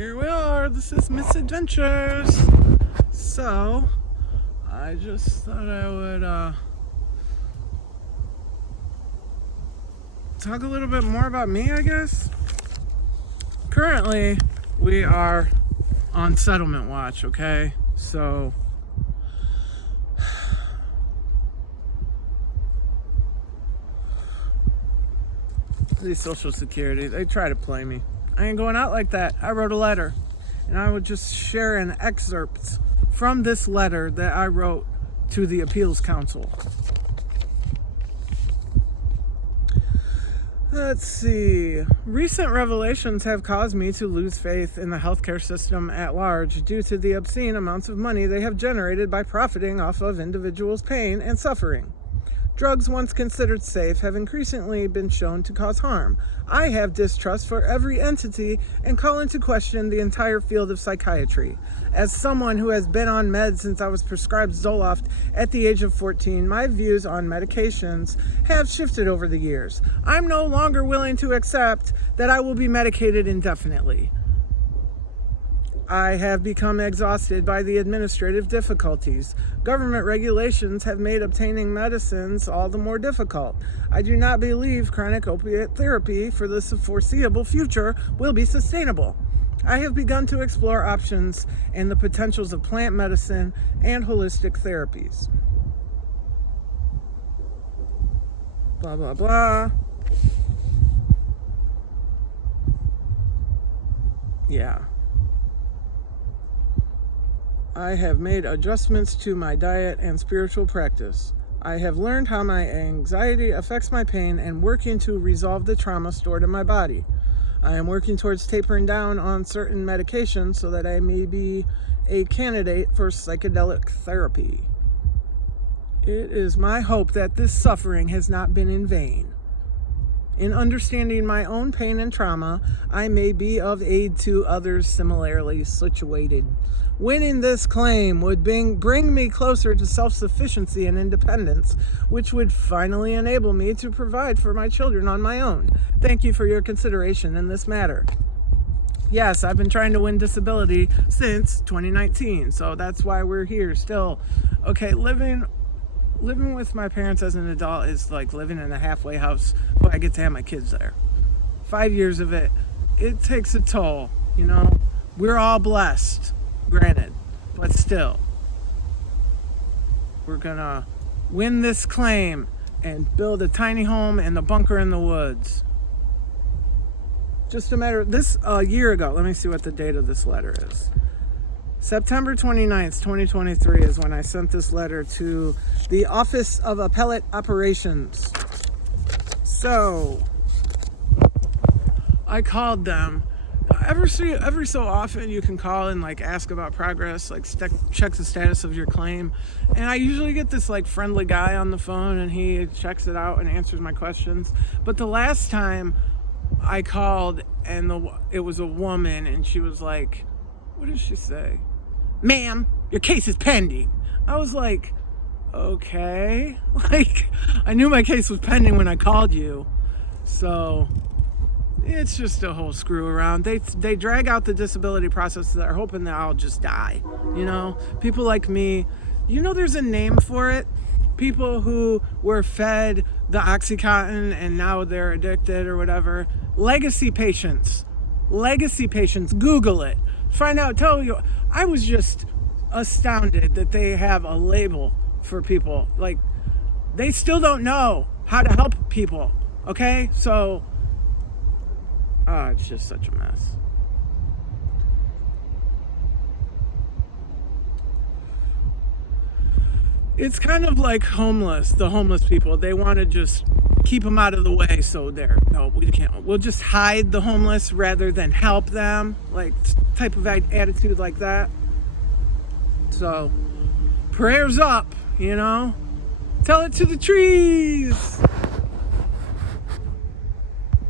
here we are. This is Misadventures. So, I just thought I would talk a little bit more about me, I guess. Currently, we are on settlement watch, okay? So, the Social Security, they try to play me. I ain't going out like that. I wrote a letter, and I would just share an excerpt from this letter that I wrote to the Appeals Council. Let's see. Recent revelations have caused me to lose faith in the healthcare system at large due to the obscene amounts of money they have generated by profiting off of individuals' pain and suffering. Drugs once considered safe have increasingly been shown to cause harm. I have distrust for every entity and call into question the entire field of psychiatry. As someone who has been on meds since I was prescribed Zoloft at the age of 14, my views on medications have shifted over the years. I'm no longer willing to accept that I will be medicated indefinitely. I have become exhausted by the administrative difficulties. Government regulations have made obtaining medicines all the more difficult. I do not believe chronic opiate therapy for the foreseeable future will be sustainable. I have begun to explore options and the potentials of plant medicine and holistic therapies. Blah, blah, blah. Yeah. I have made adjustments to my diet and spiritual practice. I have learned how my anxiety affects my pain and working to resolve the trauma stored in my body. I am working towards tapering down on certain medications so that I may be a candidate for psychedelic therapy. It is my hope that this suffering has not been in vain. In understanding my own pain and trauma, I may be of aid to others similarly situated. Winning this claim would bring me closer to self-sufficiency and independence, which would finally enable me to provide for my children on my own. Thank you for your consideration in this matter. Yes, I've been trying to win disability since 2019, so that's why we're here still. Okay, living with my parents as an adult is like living in a halfway house, but I get to have my kids there. 5 years of it takes a toll, you know. We're all blessed, granted, but still. We're gonna win this claim and build a tiny home and a bunker in the woods. Just a matter of this, a year ago, let me see what the date of this letter is. September 29th, 2023 is when I sent this letter to the Office of Appellate Operations. So, I called them. Every so often you can call and like ask about progress, like check the status of your claim. And I usually get this like friendly guy on the phone and he checks it out and answers my questions. But the last time I called and it was a woman and she was like, what did she say? Ma'am, your case is pending. I was like, okay. Like, I knew my case was pending when I called you. So, it's just a whole screw around. They drag out the disability process. They're hoping that I'll just die. You know, people like me, you know there's a name for it. People who were fed the Oxycontin and now they're addicted or whatever. Legacy patients. Google it. Find out, tell you. I was just astounded that they have a label for people. Like, they still don't know how to help people, okay? So, it's just such a mess. It's kind of like the homeless people. They want to just keep them out of the way, so we can't. We'll just hide the homeless rather than help them, like type of attitude like that. So, prayers up, you know. Tell it to the trees.